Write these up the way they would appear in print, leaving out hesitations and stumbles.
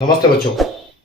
नमस्ते बच्चों,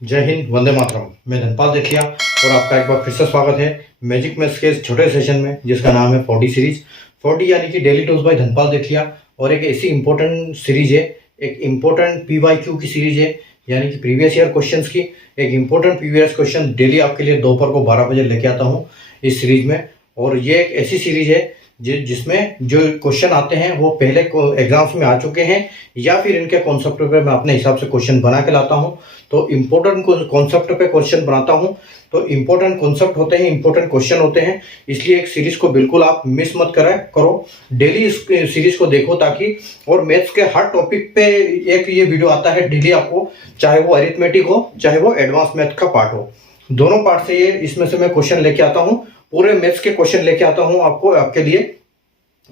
जय हिंद, वंदे मातरम। मैं धनपाल देखिया और आपका एक बार फिर से स्वागत है मैजिक मैथ्स के इस छोटे सेशन में जिसका नाम है 40 सीरीज। 40 यानी कि डेली टॉस बाय धनपाल देखिया, और एक ऐसी इंपॉर्टेंट सीरीज है, एक इंपॉर्टेंट PYQ की सीरीज है, यानी कि प्रीवियस ईयर क्वेश्चंस की। एक इंपॉर्टेंट प्रीवियस क्वेश्चन डेली आपके लिए दोपहर को 12 बजे लेके आता हूँ इस सीरीज में। और ये एक ऐसी सीरीज है जिसमें जो क्वेश्चन आते हैं वो पहले एग्जाम्स में आ चुके हैं, या फिर इनके कॉन्सेप्ट पे मैं अपने हिसाब से क्वेश्चन बना के लाता हूं। तो इम्पोर्टेंट कॉन्सेप्ट पे क्वेश्चन बनाता हूं, तो इम्पोर्टेंट कॉन्सेप्ट होते हैं, इम्पोर्टेंट क्वेश्चन होते हैं, इसलिए एक सीरीज को बिल्कुल आप मिस मत करो। डेली इस सीरीज को देखो ताकि, और मैथ्स के हर टॉपिक पे एक ये वीडियो आता है डेली आपको, चाहे वो अरिथमेटिक हो चाहे वो एडवांस मैथ का पार्ट हो, दोनों पार्ट से ये इसमें से मैं क्वेश्चन लेके आता हूँ, पूरे मैथ्स के क्वेश्चन लेके आता हूं आपको, आपके लिए।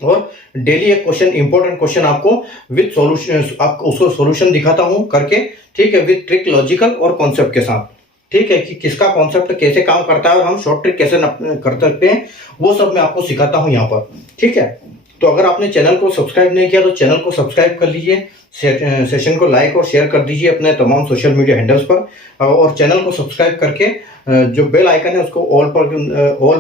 और डेली एक क्वेश्चन, इंपॉर्टेंट क्वेश्चन आपको विद सॉल्यूशन, आपको उसको सॉल्यूशन दिखाता हूं करके, ठीक है, विद ट्रिक, लॉजिकल और कॉन्सेप्ट के साथ, ठीक है, कि किसका कॉन्सेप्ट कैसे काम करता है और हम शॉर्ट ट्रिक कैसे कर सकते हैं, वो सब मैं आपको सिखाता हूं यहाँ पर, ठीक है। तो अगर आपने चैनल को सब्सक्राइब नहीं किया तो चैनल को सब्सक्राइब कर लीजिए, सेशन को लाइक और शेयर कर दीजिए अपने तमाम सोशल मीडिया हैंडल्स पर, और चैनल को सब्सक्राइब करके जो बेल आइकन है उसको ऑल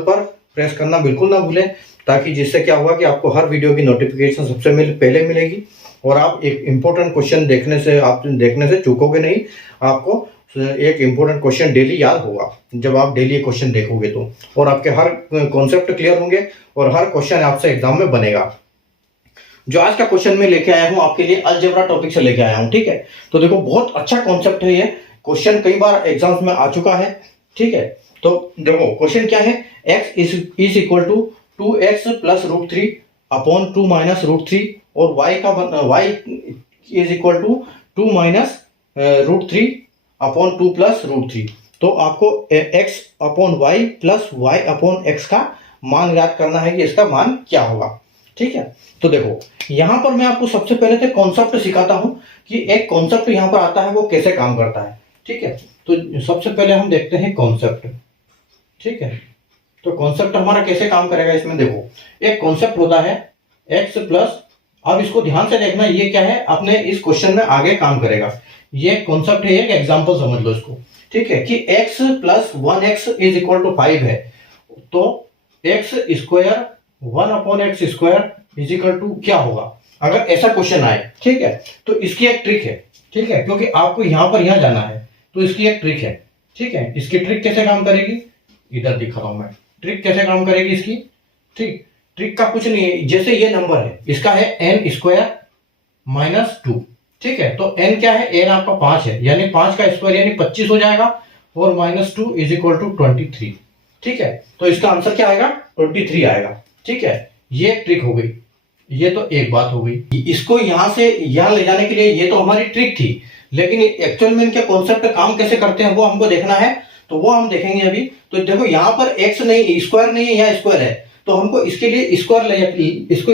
पर प्रेस करना बिल्कुल ना भूलें, ताकि जिससे क्या होगा कि आपको हर वीडियो की नोटिफिकेशन सबसे पहले मिलेगी, और आप एक इम्पोर्टेंट क्वेश्चन देखने से चूकोगे नहीं। आपको एक इम्पोर्टेंट क्वेश्चन डेली याद होगा जब आप डेली एक क्वेश्चन देखोगे तो, और आपके हर कॉन्सेप्ट क्लियर होंगे और हर क्वेश्चन आपसे एग्जाम में बनेगा। जो आज का क्वेश्चन मैं लेके आया हूं आपके लिए, अलजेब्रा टॉपिक से लेके आया हूं, ठीक है। तो देखो, बहुत अच्छा कॉन्सेप्ट है ये, क्वेश्चन कई बार एग्जाम्स में आ चुका है, ठीक है। तो देखो क्वेश्चन क्या है, x is equal to 2x plus root 3 upon 2 minus root 3, और y is equal to 2 minus root 3 upon 2 plus root 3। तो आपको x upon Y plus y upon x का मान याद करना है कि इसका मान क्या होगा, ठीक है। तो देखो यहां पर मैं आपको सबसे पहले तो कॉन्सेप्ट सिखाता हूं कि एक कॉन्सेप्ट यहां पर आता है वो कैसे काम करता है, ठीक है। तो सबसे पहले हम देखते हैं कॉन्सेप्ट, ठीक है। तो कॉन्सेप्ट हमारा कैसे काम करेगा, इसमें देखो एक कॉन्सेप्ट होता है x प्लस, अब इसको ध्यान से देखना, ये क्या है अपने इस क्वेश्चन में आगे काम करेगा। ये कॉन्सेप्ट है, एक एग्जांपल समझ लो इसको, ठीक है, कि x plus 1x is equal to 5 है, तो x square 1 upon X square is equal to क्या होगा अगर ऐसा क्वेश्चन आए, ठीक है। तो इसकी एक ट्रिक है, ठीक है, क्योंकि आपको यहां जाना है, तो इसकी एक ट्रिक है, ठीक है। इसकी ट्रिक कैसे काम करेगी, इधर दिखा रहा हूं मैं, ट्रिक कैसे काम करेगी इसकी, ठीक। ट्रिक का कुछ नहीं है, जैसे ये नंबर है, इसका है n स्क्वायर माइनस 2, ठीक है। तो n क्या है, n आपका 5 है, यानी 5 का स्क्वायर यानी 25 हो जाएगा, और माइनस 2 इज इक्वल टू 23, ठीक है। तो इसका आंसर क्या आएगा, 23 आएगा, ठीक है। ये ट्रिक हो गई, ये तो एक बात हो गई। इसको यहां से यहां ले जाने के लिए ये तो हमारी ट्रिक थी, लेकिन एक्चुअल में इनके कॉन्सेप्ट काम कैसे करते हैं वो हमको देखना है, तो वो हम देखेंगे अभी। तो देखो यहाँ पर x नहीं, स्क्वायर नहीं है, यहाँ स्क्वायर है, तो हमको इसके लिए इसको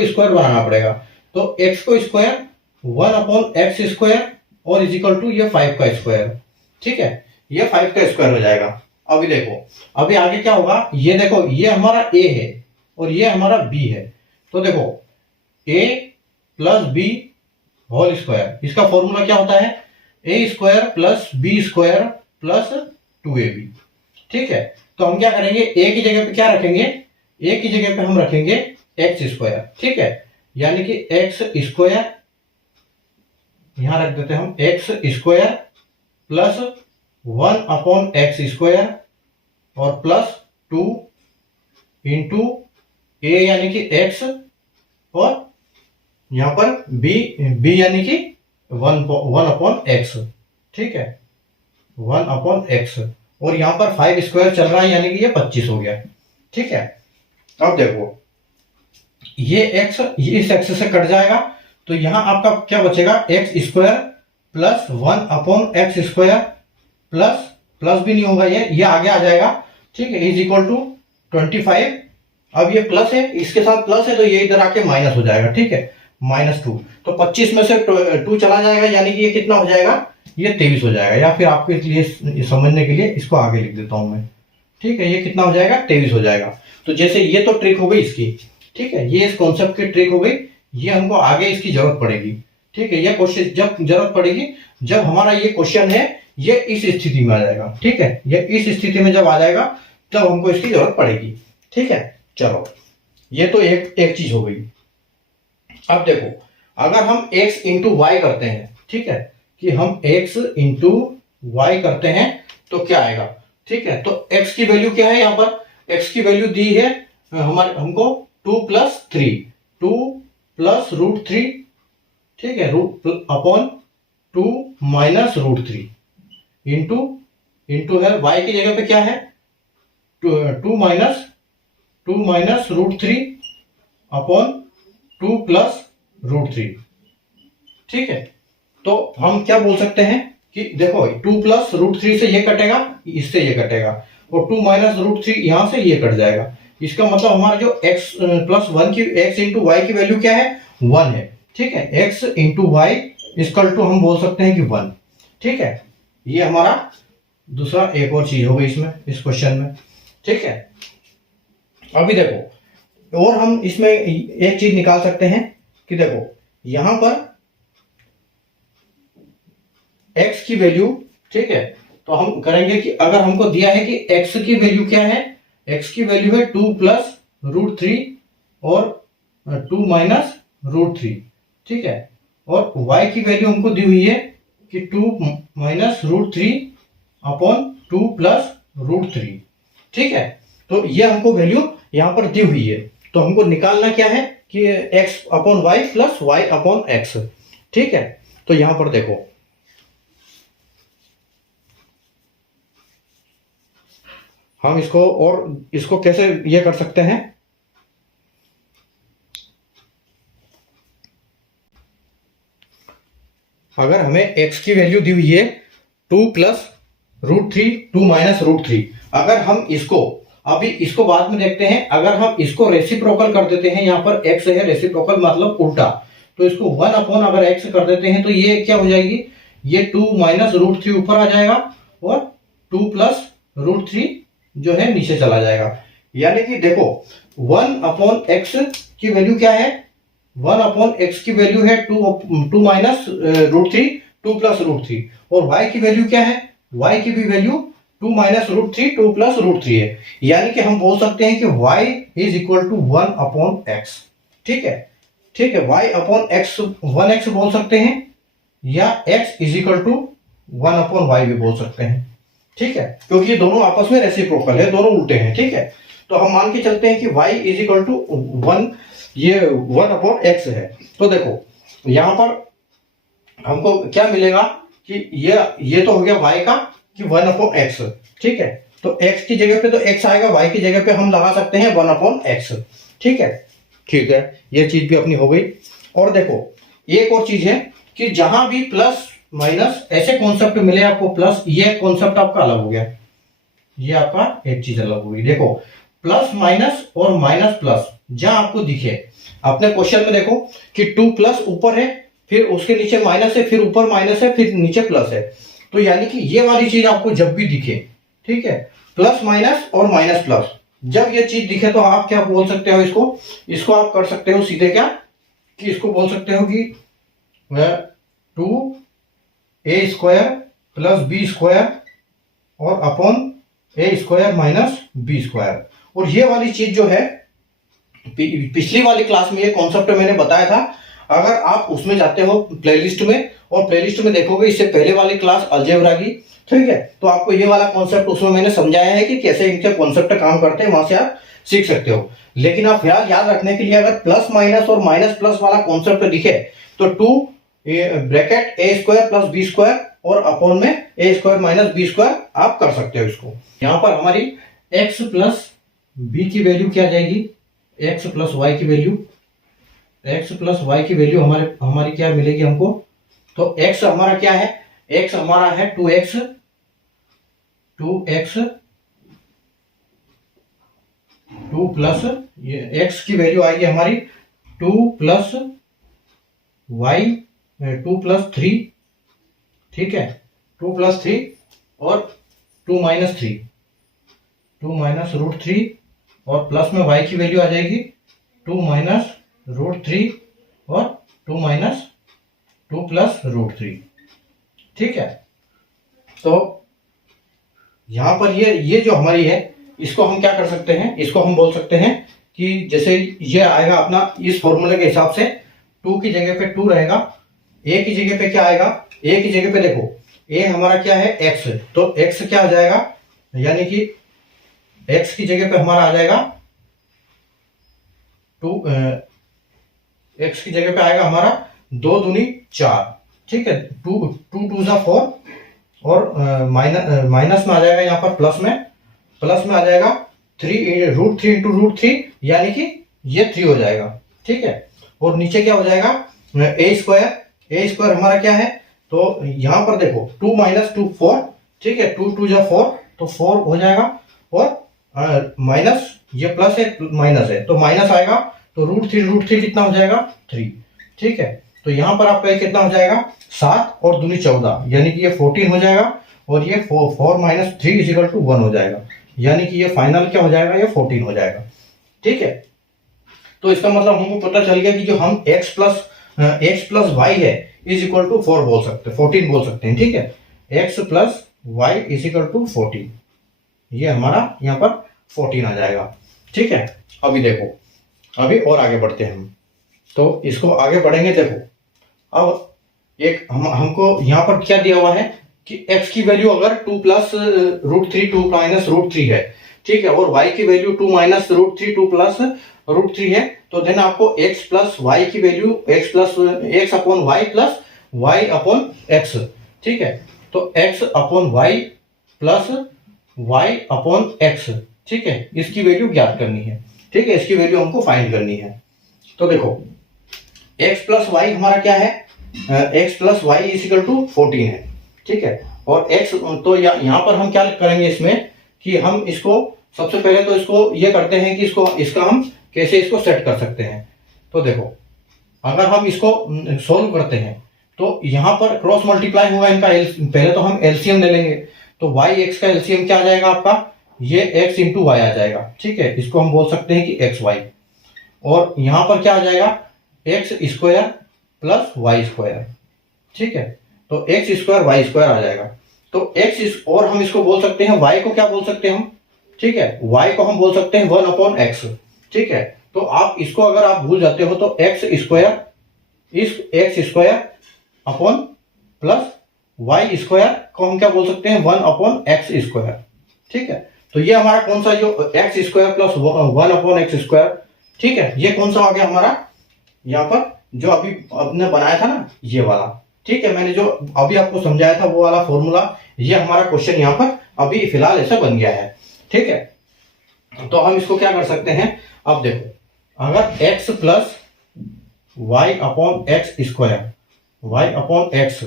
स्क्वायर बनाना पड़ेगा। तो x को स्क्वायर 1 अपॉन एक्स स्क्वायर और इज इक्वल टू ये 5 का स्क्वायर, ठीक है, ये 5 का स्क्वायर हो जाएगा। अभी देखो अभी आगे क्या होगा, ये देखो ये हमारा a है और ये हमारा b है, तो देखो a plus B whole square, इसका फॉर्मूला क्या होता है, a square plus B square plus 2ab, ठीक है। तो हम क्या करेंगे, a की जगह पे क्या रखेंगे, a की जगह पे हम रखेंगे एक्स स्क्वायर, ठीक है, यानी कि एक्स स्क्वायर यहां रख देते हैं हम, x square plus 1 upon X square और प्लस 2 इंटू a यानी कि x, और यहां पर b यानी कि 1 अपॉन एक्स, ठीक है, 1 अपॉन एक्स, और यहां पर 5 स्क्वायर चल रहा है यानी कि ये 25 हो गया, ठीक है। अब देखो ये x इस x से कट जाएगा, तो यहां आपका क्या बचेगा, x square plus 1 upon X square plus भी नहीं होगा, ये आगे आ जाएगा, ठीक है, इज इक्वल टू 25। अब ये प्लस है, इसके साथ प्लस है, तो ये इधर आके माइनस हो जाएगा, ठीक है, -2। तो 25 में से 2 चला जाएगा, यानी कि ये कितना हो जाएगा, ये 23 हो जाएगा, या फिर आपके लिए समझने के लिए इसको आगे लिख देता हूं मैं, ठीक है, ये कितना हो जाएगा, 23 हो जाएगा। तो जैसे ये तो ट्रिक हो गई इसकी, ठीक है, ये इस कॉन्सेप्ट की ट्रिक हो गई, ये हमको आगे इसकी जरूरत पड़ेगी, ठीक है। ये क्वेश्चन जब जरूरत पड़ेगी जब हमारा ये क्वेश्चन है ये इस स्थिति में आ जाएगा। ठीक है, ये इस स्थिति में जब आ जाएगा तब हमको इसकी जरूरत पड़ेगी। ठीक है, चलो ये तो एक चीज हो गई। अब देखो, अगर हम x इंटू वाई करते हैं, ठीक है, कि हम x इंटू वाई करते हैं तो क्या आएगा। ठीक है, तो x की वैल्यू क्या है, यहाँ पर x की वैल्यू दी है हमारे हमको 2+3, 2+√3, ठीक है, अपॉन 2 माइनस √3 इंटू है y की जगह पे क्या है 2 माइनस √3 अपॉन 2+√3। ठीक है, तो हम क्या बोल सकते हैं कि देखो 2+√3 से ये कटेगा, इससे ये कटेगा, और 2 माइनस √3 यहां से ये कट जाएगा। इसका मतलब हमारा जो x प्लस 1 की x इंटू वाई की वैल्यू क्या है 1 है। ठीक है, x into Y equal to हम बोल सकते हैं कि 1। ठीक है, ये हमारा दूसरा एक और चीज हो गई इसमें, इस क्वेश्चन में। ठीक है, अभी देखो और हम इसमें एक चीज निकाल सकते हैं कि देखो यहां पर x की वैल्यू, ठीक है, तो हम करेंगे कि अगर हमको दिया है कि x की वैल्यू क्या है, x की वैल्यू है 2+√3 और 2 माइनस √3। ठीक है, और y की वैल्यू हमको दी हुई है कि 2 माइनस √3 अपॉन 2+√3। ठीक है, तो ये हमको वैल्यू यहां पर दी हुई है, तो हमको निकालना क्या है कि x upon Y plus Y upon X. ठीक है, तो यहां पर देखो हम इसको कैसे ये कर सकते हैं। अगर हमें x की वैल्यू दी हुई है 2+√3 2 माइनस √3, अगर हम इसको अभी इसको बाद में देखते हैं, अगर हम इसको रेसिप्रोकल कर देते हैं, यहाँ पर x है रेसिप्रोकल मतलब उल्टा, तो इसको 1 अपॉन अगर x कर देते हैं तो ये क्या हो जाएगी, ये 2 माइनस √3 ऊपर आ जाएगा और 2+√3 जो है नीचे चला जाएगा। यानी कि देखो 1 अपॉन x की वैल्यू क्या है, 1 अपॉन x की वैल्यू है 2 माइनस √3 2+√3, और y की वैल्यू क्या है, y की भी वैल्यू 2 माइनस √3 2+√3 है। यानी कि हम बोल सकते हैं कि y is equal to 1 upon x। ठीक है, ठीक है, y अपॉन x 1x बोल सकते हैं, या x is equal to 1 upon y भी बोल सकते हैं। ठीक है, क्योंकि ये दोनों आपस में रेसिप्रोकल है, दोनों उल्टे हैं। ठीक है, तो हम मान के चलते हैं कि y इज इक्वल टू 1, ये 1 अपॉन x है। तो देखो यहां पर हमको क्या मिलेगा कि ये तो हो गया y का कि 1 अपॉन x। ठीक है, तो x की जगह पे तो x आएगा, y की जगह पे हम लगा सकते हैं 1 अपॉन x। ठीक है, ठीक है, ये चीज भी अपनी हो गई। और देखो एक और चीज है कि जहां भी प्लस माइनस ऐसे कॉन्सेप्ट मिले आपको, प्लस ये कॉन्सेप्ट आपका अलग हो गया, ये आपका एक चीज अलग हो गई। देखो प्लस माइनस और माइनस प्लस जहां आपको दिखे, अपने क्वेश्चन में देखो कि 2+ ऊपर है, फिर उसके नीचे माइनस है, फिर ऊपर माइनस है, फिर नीचे प्लस है। तो यानी कि ये वाली चीज आपको जब भी दिखे, ठीक है, प्लस माइनस और माइनस प्लस, जब ये चीज दिखे तो आप क्या बोल सकते हो, इसको आप कर सकते हो सीधे क्या कि इसको बोल सकते हो कि 2a² प्लस b² और अपॉन a² माइनस b²। और ये वाली चीज जो है पिछली वाली क्लास में ये कॉन्सेप्ट मैंने बताया था, अगर आप उसमें जाते हो प्लेलिस्ट में और प्लेलिस्ट में देखोगे इससे पहले वाली क्लास अलजेब्रा की, ठीक है, तो आपको ये वाला कॉन्सेप्ट उसमें मैंने समझाया है कि कैसे इनके कॉन्सेप्ट काम करते हैं, वहां से आप सीख सकते हो। लेकिन आप याद रखने के लिए अगर प्लस माइनस और माइनस प्लस वाला कॉन्सेप्ट दिखे तो 2 ब्रैकेट a² प्लस b² और अपॉन में a² माइनस b² आप कर सकते हो इसको। यहां पर हमारी x प्लस b की वैल्यू क्या जाएगी, x प्लस वाई की वैल्यू, x प्लस वाई की वैल्यू हमारी क्या मिलेगी हमको, तो x हमारा क्या है, x हमारा है 2x 2 प्लस ये x की वैल्यू आएगी हमारी 2 प्लस वाई 2+3, ठीक है, 2+3 और 2 माइनस 3 2 माइनस √3 और प्लस में y की वैल्यू आ जाएगी 2 माइनस √3 और 2 माइनस 2 प्लस √3। ठीक है, तो यहाँ पर ये जो हमारी है, इसको हम क्या कर सकते हैं, इसको हम बोल सकते हैं कि जैसे ये आएगा अपना इस फॉर्मूले के हिसाब से, 2 की जगह पे 2 रहेगा, a की जगह पे क्या आएगा, a की जगह पे देखो a हमारा क्या है x, तो x क्या आ जाएगा, यानी कि x की जगह पे हमारा आ जाएगा 2, x की जगह पे आएगा हमारा 2 दूनी 4, ठीक है, 2 2 2 जा 4, और माइनस में आ जाएगा यहाँ पर प्लस में आ जाएगा 3 √3 इंटू √3, यानी कि ये 3 हो जाएगा, ठीक है। और नीचे क्या हो जाएगा, a स्क्वायर हमारा क्या है, तो यहाँ पर देखो 2 - 2 4, ठीक है, 2 2 जा 4, तो 4 हो जाएगा, और माइनस ये प्लस है माइनस है तो माइनस आएगा, तो √3 कितना हो जाएगा 3, ठीक है। तो यहाँ पर आपका कितना हो जाएगा 7 और दूनी 14, यानी कि ये 14 हो जाएगा, और ये 4 - 3 = 1 हो जाएगा, यानी कि ये फाइनल क्या हो जाएगा, ये 14 हो जाएगा, ठीक है। तो इसका मतलब हमको पता चल गया कि जो हम x प्लस y है = 4 बोल सकते हैं, 14 बोल सकते हैं, ठीक है, x प्लस y = 14, ये हमारा यहाँ पर 14 आ जाएगा, ठीक है। अभी देखो, अभी और आगे बढ़ते हैं हम, तो इसको आगे बढ़ेंगे। देखो अब एक हमको यहाँ पर क्या दिया हुआ है कि x की वैल्यू अगर 2 + √3 2 - √3 है, ठीक है, और y की वैल्यू 2 - √3 2 + √3 है, तो देन आपको x प्लस y की वैल्यू x/y प्लस y/x, ठीक है, तो x/y प्लस y/x, ठीक है, इसकी वैल्यू ज्ञात करनी है, ठीक है, इसकी वैल्यू हमको फाइंड करनी है। तो देखो x प्लस वाई हमारा क्या है, x प्लस वाई = 14 है, ठीक है, और x, तो यहाँ पर हम क्या करेंगे इसमें कि हम इसको सबसे पहले तो इसको ये करते हैं कि इसका हम कैसे इसको सेट कर सकते हैं। तो देखो अगर हम इसको सोल्व करते हैं तो यहाँ पर क्रॉस मल्टीप्लाई होगा इनका, पहले तो हम एलसीएम ले लेंगे, तो y x का एलसीएम क्या आ जाएगा आपका, ये x × y आ जाएगा, ठीक है, इसको हम बोल सकते हैं कि xy, और यहाँ पर क्या आ जाएगा x² प्लस y², ठीक है, तो x² y² आ जाएगा, तो और हम इसको बोल सकते हैं y को क्या बोल सकते हैं हम, ठीक है, y को हम बोल सकते हैं 1/x, ठीक है। तो आप इसको अगर आप भूल जाते हो तो x² प्लस y² को हम क्या बोल सकते हैं 1/x², ठीक है। तो ये हमारा कौन सा जो x² प्लस 1/x², ठीक है, ये कौन सा आ गया हमारा, यहाँ पर जो अभी आपने बनाया था ना ये वाला, ठीक है, मैंने जो अभी आपको समझाया था वो वाला फॉर्मूला, ये हमारा क्वेश्चन यहाँ पर अभी फिलहाल ऐसा बन गया है, ठीक है। तो हम इसको क्या कर सकते हैं, अब देखो अगर x प्लस y/x²,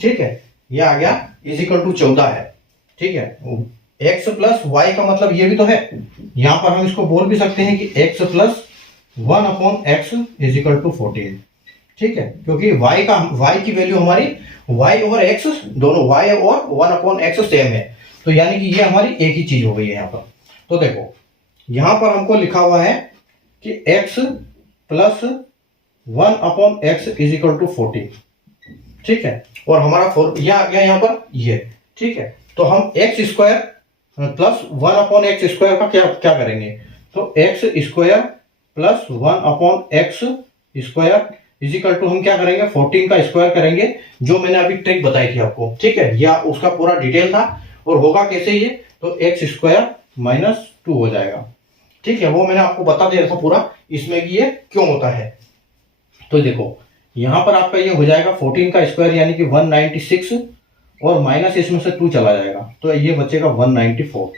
ठीक है, ये आ गया = 14 है, ठीक है, x प्लस y का मतलब ये भी तो है, यहां पर हम इसको बोल भी सकते हैं कि x प्लस 1/x = 14, ठीक है, क्योंकि y की वैल्यू हमारी y और x दोनों, y और 1/x सेम है, तो यानी कि ये हमारी एक ही चीज हो गई है यहाँ पर। तो देखो यहां पर हमको लिखा हुआ है कि x प्लस 1/x = 14, ठीक है, और हमारा यह आ गया यहाँ पर ये, ठीक है, तो हम x² प्लस 1/x² का क्या करेंगे, तो x² प्लस 1/x² हम क्या करेंगे 14 का स्क्वायर करेंगे, जो मैंने अभी ट्रिक बताई थी आपको, ठीक है, या उसका पूरा डिटेल था, और होगा कैसे ये, तो x² - 2 हो जाएगा, ठीक है, वो मैंने आपको बता दिया था पूरा इसमें कि ये क्यों होता है। तो देखो यहां पर आपका ये हो जाएगा 14 का स्क्वायर यानी कि 196, और माइनस इसमें से 2 चला जाएगा तो ये बचेगा 194,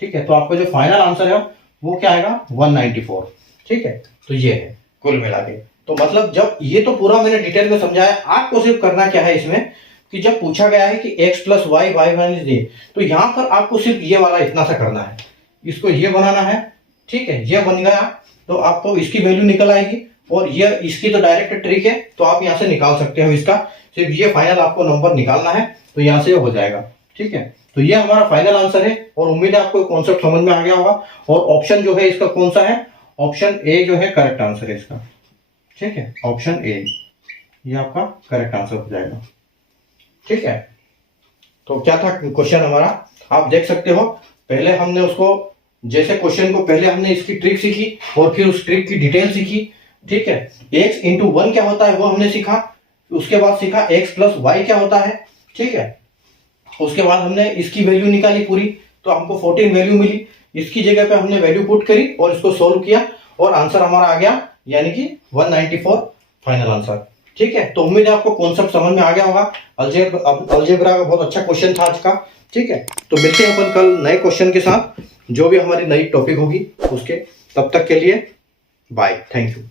ठीक है, तो आपका जो फाइनल आंसर है वो क्या आएगा 194, ठीक है। तो ये है कुल मिला के, तो मतलब जब ये तो पूरा मैंने डिटेल में समझाया, आपको सिर्फ करना क्या है इसमें कि जब पूछा गया है कि x प्लस वाई y तो यहां पर आपको सिर्फ ये वाला इतना सा करना है, इसको ये बनाना है, ठीक है, ये बन गया तो आपको इसकी वैल्यू निकल आएगी, और ये इसकी तो डायरेक्ट ट्रिक है तो आप यहाँ से निकाल सकते हो इसका, सिर्फ ये फाइनल आपको नंबर निकालना है, तो यहाँ से हो जाएगा, ठीक है। तो ये हमारा फाइनल आंसर है, और उम्मीद है आपको कॉन्सेप्ट समझ में आ गया होगा, और ऑप्शन जो है इसका कौन सा है, ऑप्शन ए जो है करेक्ट आंसर है इसका, ठीक है, ऑप्शन ए ये आपका करेक्ट आंसर हो जाएगा, ठीक है। तो क्या था क्वेश्चन हमारा, आप देख सकते हो। पहले हमने उसको, जैसे क्वेश्चन को पहले हमने इसकी ट्रिक सीखी और फिर उस ट्रिक की डिटेल सीखी, ठीक है। x इंटू 1 क्या होता है वो हमने सीखा, उसके बाद सीखा x प्लस वाई क्या होता है, ठीक है। उसके बाद हमने इसकी वैल्यू निकाली पूरी, तो हमको 14 वैल्यू मिली। इसकी जगह पे हमने वैल्यू पुट करी और इसको सोल्व किया और आंसर हमारा आ गया, यानी कि 194 फाइनल आंसर, ठीक है। तो उम्मीद है आपको कॉन्सेप्ट समझ में आ गया होगा। अलजेब्रा का बहुत अच्छा क्वेश्चन था आज का, ठीक है। तो मिलते हैं अपन कल नए क्वेश्चन के साथ, जो भी हमारी नई टॉपिक होगी उसके। तब तक के लिए बाय, थैंक यू।